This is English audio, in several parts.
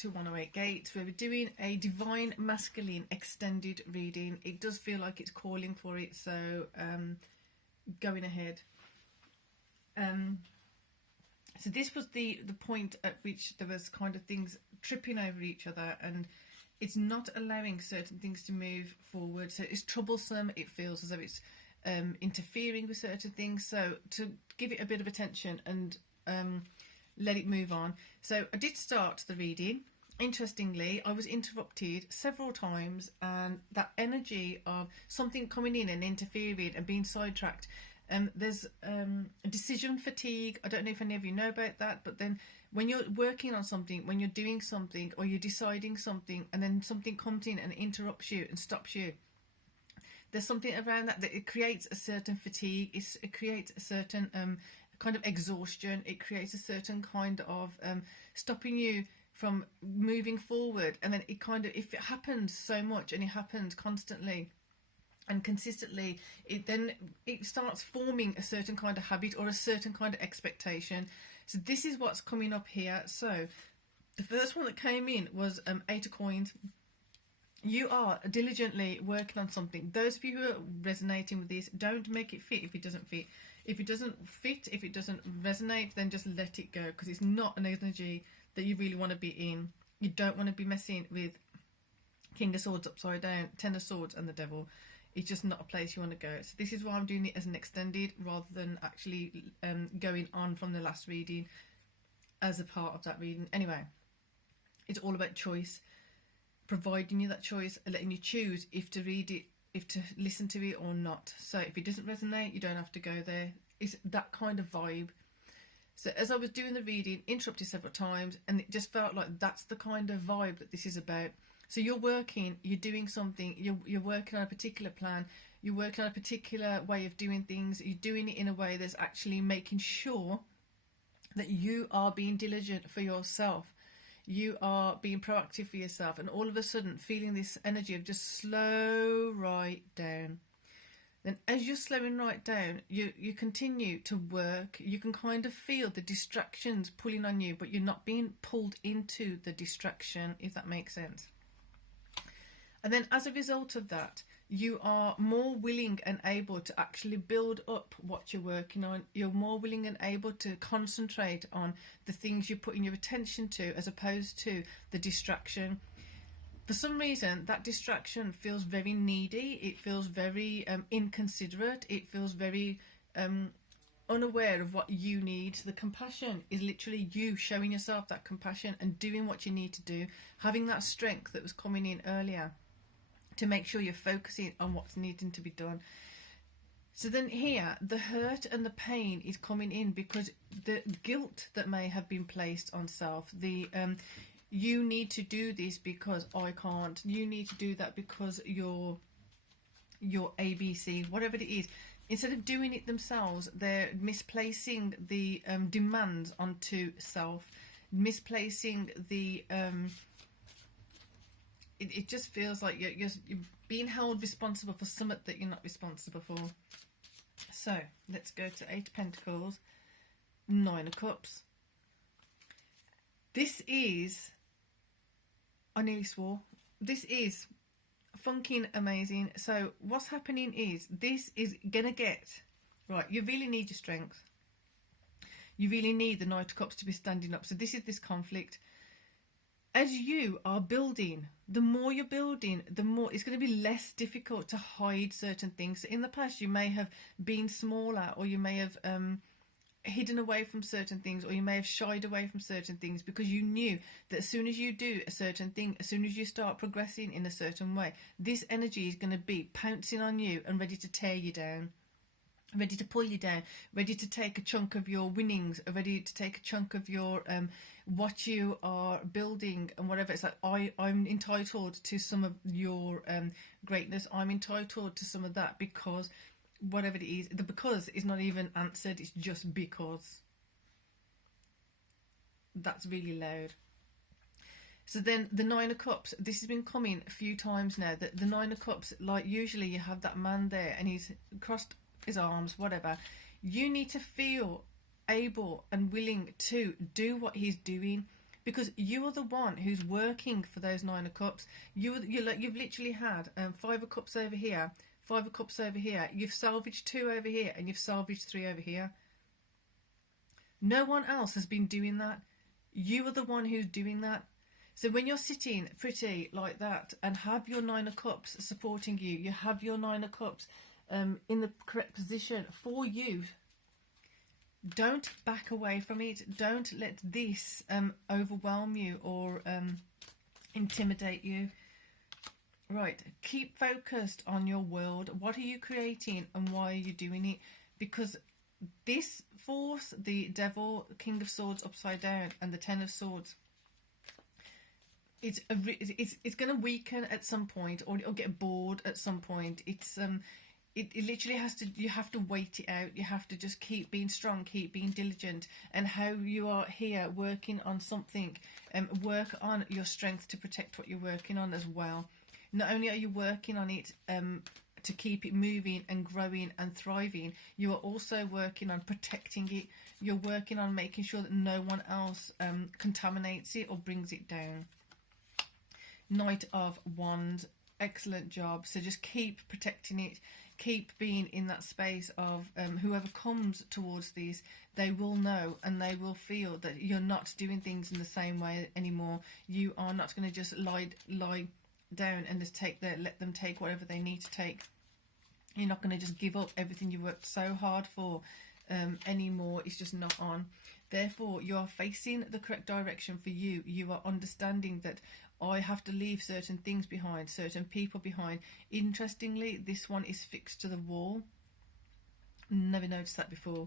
to 108 Gates, where we're doing a Divine Masculine extended reading. It does feel like it's calling for it, so going ahead. So this was the point at which there was kind of things tripping over each other, and it's not allowing certain things to move forward. So it's troublesome. It feels as though it's interfering with certain things. So to give it a bit of attention and let it move on. So I did start the reading. Interestingly, I was interrupted several times, and that energy of something coming in and interfering and being sidetracked. There's decision fatigue. I don't know if any of you know about that, but then when you're working on something, when you're doing something, or you're deciding something, and then something comes in and interrupts you and stops you, there's something around that it creates a certain fatigue. It creates a certain kind of exhaustion. It creates a certain kind of stopping you from moving forward. And then it kind of, if it happens so much and it happens constantly and consistently, it starts forming a certain kind of habit or a certain kind of expectation. So this is what's coming up here. So the first one that came in was 8 of Coins. You are diligently working on something. Those of you who are resonating with this, don't make it fit if it doesn't fit. If it doesn't fit, if it doesn't resonate, then just let it go, because it's not an energy that you really want to be in. You don't want to be messing with King of Swords upside down, Ten of Swords and the Devil. It's just not a place you want to go. So this is why I'm doing it as an extended rather than actually going on from the last reading as a part of that reading. Anyway, it's all about choice, providing you that choice, letting you choose if to read it, if to listen to it or not. So if it doesn't resonate, you don't have to go there. It's that kind of vibe. So as I was doing the reading, interrupted several times, and it just felt like that's the kind of vibe that this is about. So you're working, you're doing something, you're working on a particular plan, you're working on a particular way of doing things, you're doing it in a way that's actually making sure that you are being diligent for yourself. You are being proactive for yourself, and all of a sudden feeling this energy of just slow right down. Then as you're slowing right down, you continue to work. You can kind of feel the distractions pulling on you, but you're not being pulled into the distraction, if that makes sense. And then as a result of that, you are more willing and able to actually build up what you're working on. You're more willing and able to concentrate on the things you're putting your attention to, as opposed to the distraction. For some reason, that distraction feels very needy. It feels very inconsiderate. It feels very unaware of what you need. The compassion is literally you showing yourself that compassion and doing what you need to do, having that strength that was coming in earlier, to make sure you're focusing on what's needing to be done. So then here, the hurt and the pain is coming in because the guilt that may have been placed on self, you need to do this because I can't, you need to do that because you're ABC, whatever it is. Instead of doing it themselves, they're misplacing the demands onto self, misplacing the it just feels like you're being held responsible for something that you're not responsible for. So let's go to 8 of Pentacles, 9 of Cups. This is, I nearly swore, this is funking amazing. So what's happening is, this is gonna get, right, you really need your strength. You really need the Knight of Cups to be standing up. So this is this conflict. As you are building, the more you're building, the more it's going to be less difficult to hide certain things. In the past, you may have been smaller, or you may have hidden away from certain things, or you may have shied away from certain things because you knew that as soon as you do a certain thing, as soon as you start progressing in a certain way, this energy is going to be pouncing on you and ready to tear you down, ready to pull you down, ready to take a chunk of your winnings, ready to take a chunk of your what you are building and whatever. It's like, I'm entitled to some of your greatness. I'm entitled to some of that because whatever it is. The because is not even answered. It's just because. That's really loud. So then the Nine of Cups, this has been coming a few times now, that the Nine of Cups, like usually you have that man there and he's crossed his arms, whatever. You need to feel able and willing to do what he's doing, because you are the one who's working for those Nine of Cups. You've literally had Five of Cups over here, Five of Cups over here. You've salvaged 2 over here, and you've salvaged 3 over here. No one else has been doing that. You are the one who's doing that. So when you're sitting pretty like that and have your Nine of Cups supporting you, you have your Nine of Cups in the correct position for you, don't back away from it. Don't let this overwhelm you or intimidate you. Right, keep focused on your world. What are you creating and why are you doing it? Because this force, the Devil, King of Swords upside down, and the Ten of Swords, it's going to weaken at some point, or it'll get bored at some point. It literally has to, you have to wait it out. You have to just keep being strong, keep being diligent, and how you are here working on something, work on your strength to protect what you're working on as well. Not only are you working on it to keep it moving and growing and thriving, you are also working on protecting it. You're working on making sure that no one else contaminates it or brings it down. Knight of Wands, excellent job. So just keep protecting it. Keep being in that space of whoever comes towards these, they will know and they will feel that you're not doing things in the same way anymore. You are not going to just lie down and just let them take whatever they need to take. You're not going to just give up everything you worked so hard for anymore. It's just not on. Therefore, you are facing the correct direction for you. You are understanding that I have to leave certain things behind, certain people behind. Interestingly, this one is fixed to the wall. Never noticed that before.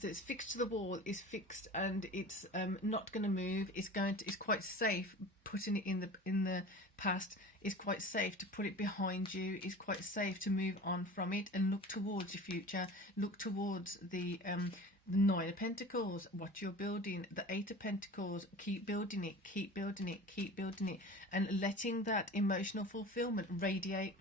So it's fixed to the wall, it's fixed, and it's not going to move. It's quite safe putting it in the past. It's quite safe to put it behind you. It's quite safe to move on from it and look towards your future. Look towards the Nine of Pentacles, what you're building, the Eight of Pentacles. Keep building it, keep building it, keep building it, and letting that emotional fulfillment radiate.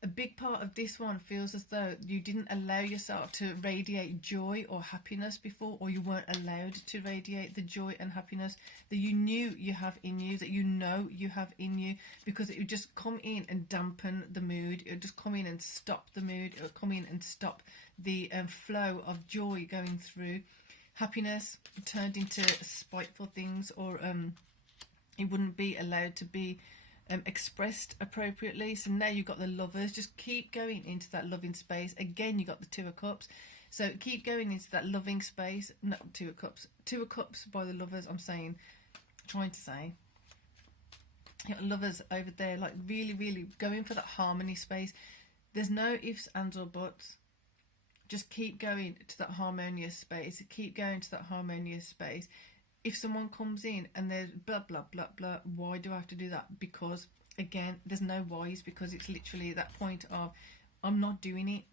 A big part of this one feels as though you didn't allow yourself to radiate joy or happiness before, or you weren't allowed to radiate the joy and happiness that you knew you have in you, that you know you have in you, because it would just come in and dampen the mood. It would just come in and stop the mood. It would come in and stop the flow of joy going through. Happiness turned into spiteful things, or it wouldn't be allowed to be expressed appropriately. So now you've got the Lovers. Just keep going into that loving space. Again, you got the Two of Cups. So keep going into that loving space. No, Two of Cups. Two of Cups by the Lovers, trying to say. You got Lovers over there, like really, really going for that harmony space. There's no ifs, ands or buts. Just keep going to that harmonious space. Keep going to that harmonious space. If someone comes in and there's blah, blah, blah, blah, why do I have to do that? Because, again, there's no whys, because it's literally that point of, I'm not doing it.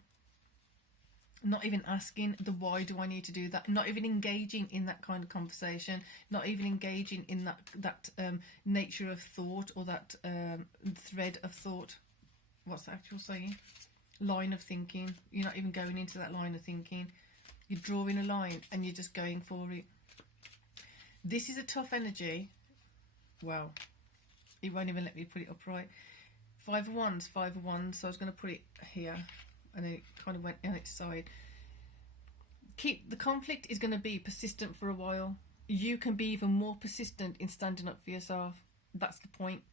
Not even asking the why do I need to do that. Not even engaging in that kind of conversation. Not even engaging in that nature of thought, or that thread of thought. What's the actual saying? Line of thinking. You're not even going into that line of thinking. You're drawing a line and you're just going for it. This is a tough energy. Well, it won't even let me put it upright. Five of Wands. So I was going to put it here, and then it kind of went on its side. The conflict is going to be persistent for a while. You can be even more persistent in standing up for yourself. That's the point.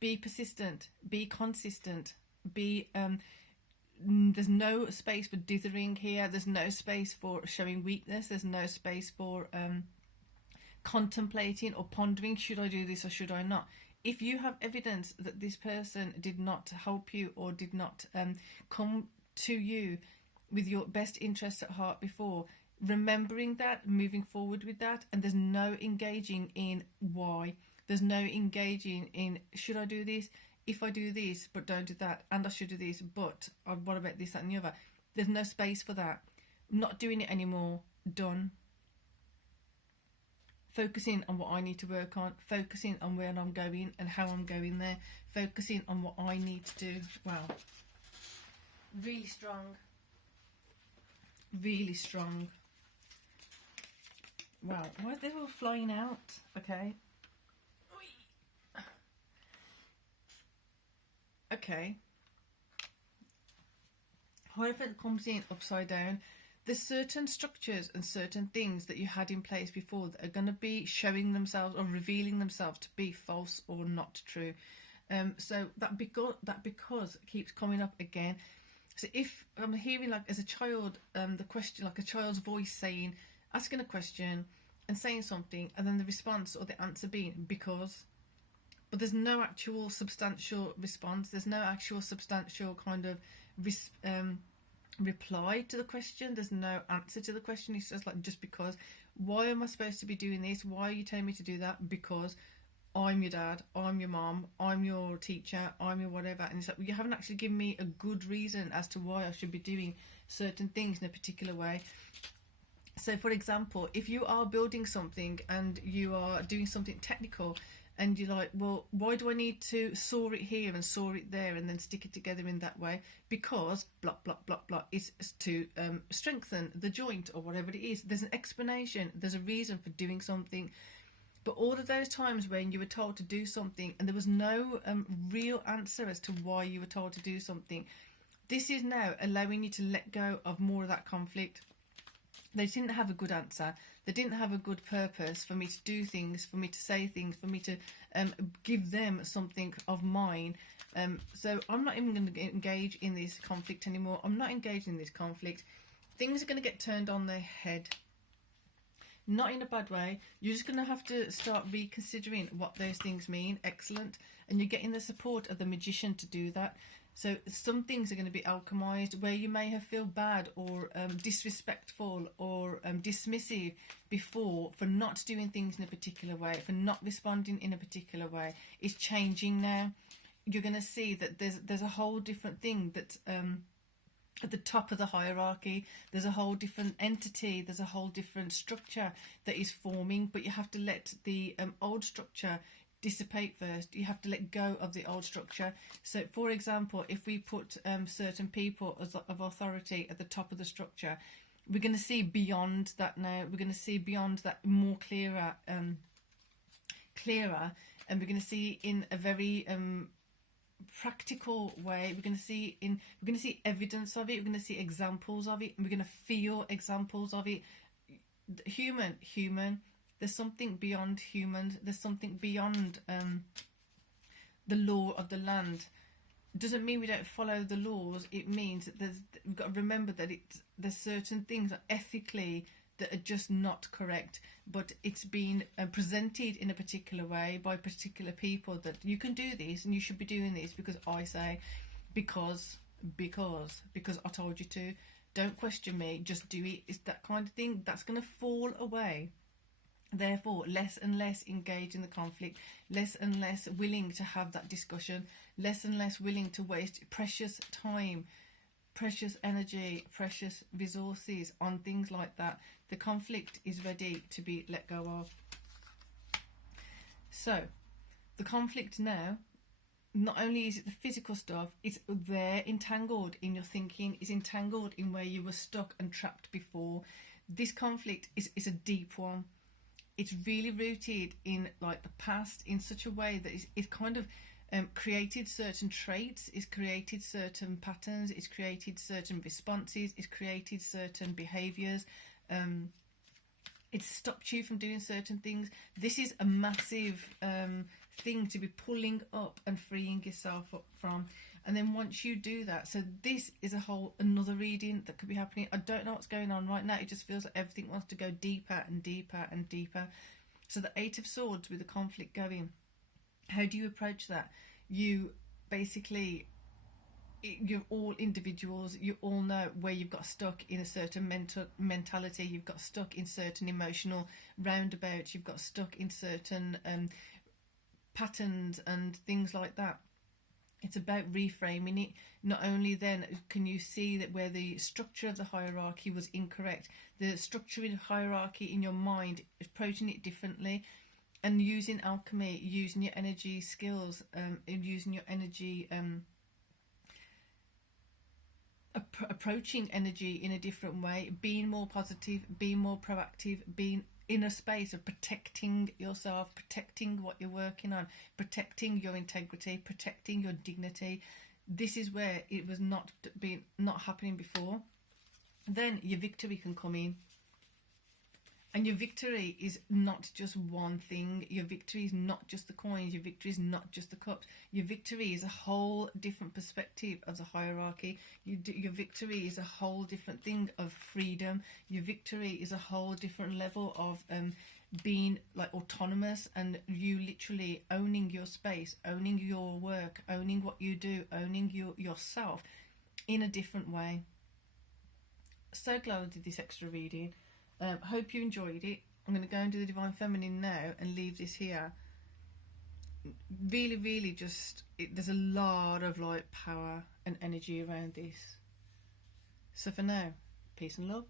Be persistent. Be consistent. There's no space for dithering here. There's no space for showing weakness. There's no space for contemplating or pondering, should I do this or should I not? If you have evidence that this person did not help you or did not come to you with your best interest at heart before, remembering that, moving forward with that, and there's no engaging in why. There's no engaging in, should I do this? If I do this, but don't do that, and I should do this, but what about this, that and the other? There's no space for that. Not doing it anymore. Done. Focusing on what I need to work on, focusing on where I'm going and how I'm going there, focusing on what I need to do. Wow. Really strong. Really strong. Wow, why are they all flying out? Okay. Okay. Hierophant comes in upside down. There's certain structures and certain things that you had in place before that are going to be showing themselves or revealing themselves to be false or not true. So because keeps coming up again. So if I'm hearing, like, as a child, the question, like a child's voice saying, asking a question and saying something, and then the response or the answer being because, but there's no actual substantial response. There's no actual substantial kind of reply to the question. There's no answer to the question. It's just like, just because. Why am I supposed to be doing this? Why are you telling me to do that? Because I'm your dad, I'm your mom, I'm your teacher, I'm your whatever. And it's like, you haven't actually given me a good reason as to why I should be doing certain things in a particular way. So for example, if you are building something and you are doing something technical and you're like, well, why do I need to saw it here and saw it there and then stick it together in that way? Because blah, blah, blah, blah, it's to strengthen the joint or whatever it is. There's an explanation, there's a reason for doing something. But all of those times when you were told to do something and there was no real answer as to why you were told to do something, this is now allowing you to let go of more of that conflict. They didn't have a good answer. They didn't have a good purpose for me to do things, for me to say things, for me to give them something of mine. So I'm not even going to engage in this conflict anymore. I'm not engaged in this conflict. Things are going to get turned on their head. Not in a bad way. You're just going to have to start reconsidering what those things mean. Excellent. And you're getting the support of the magician to do that. So some things are going to be alchemized where you may have felt bad or disrespectful or dismissive before for not doing things in a particular way, for not responding in a particular way. It's changing now. You're going to see that there's a whole different thing that at the top of the hierarchy. There's a whole different entity, there's a whole different structure that is forming, but you have to let the old structure dissipate first. You have to let go of the old structure. So for example, if we put certain people of authority at the top of the structure, we're going to see beyond that now. We're going to see beyond that more clearer, and we're going to see in a very practical way. We're going to see evidence of it. We're going to see examples of it, and we're going to feel examples of it. Human. There's something beyond humans. There's something beyond the law of the land. It doesn't mean we don't follow the laws. It means that we've got to remember that there's certain things that ethically that are just not correct, but it's been presented in a particular way by particular people that you can do this and you should be doing this because I say, because I told you to. Don't question me, just do it. It's that kind of thing that's going to fall away. Therefore, less and less engaged in the conflict, less and less willing to have that discussion, less and less willing to waste precious time, precious energy, precious resources on things like that. The conflict is ready to be let go of. So, the conflict now, not only is it the physical stuff, it's there entangled in your thinking, it's entangled in where you were stuck and trapped before. This conflict is a deep one. It's really rooted in like the past in such a way that it's kind of created certain traits, it's created certain patterns, it's created certain responses, it's created certain behaviours. It's stopped you from doing certain things. This is a massive thing to be pulling up and freeing yourself up from. And then once you do that, so this is another reading that could be happening. I don't know what's going on right now. It just feels like everything wants to go deeper and deeper and deeper. So the Eight of Swords with the conflict going. How do you approach that? You basically, you're all individuals. You all know where you've got stuck in a certain mentality. You've got stuck in certain emotional roundabouts. You've got stuck in certain patterns and things like that. It's about reframing it. Not only then can you see that where the structure of the hierarchy was incorrect, the structure of the hierarchy in your mind, approaching it differently, and using alchemy, using your energy skills, and using your energy, approaching energy in a different way, being more positive, being more proactive, being in a space of protecting yourself, protecting what you're working on, protecting your integrity, protecting your dignity. This is where it was not happening before. Then your victory can come in. And your victory is not just one thing. Your victory is not just the coins. Your victory is not just the cups. Your victory is a whole different perspective of the hierarchy. Your victory is a whole different thing of freedom. Your victory is a whole different level of being like autonomous, and you literally owning your space, owning your work, owning what you do, owning yourself in a different way. So glad I did this extra reading. Hope you enjoyed it. I'm going to go and do the Divine Feminine now and leave this here. Really, really there's a lot of like power and energy around this. So for now, peace and love.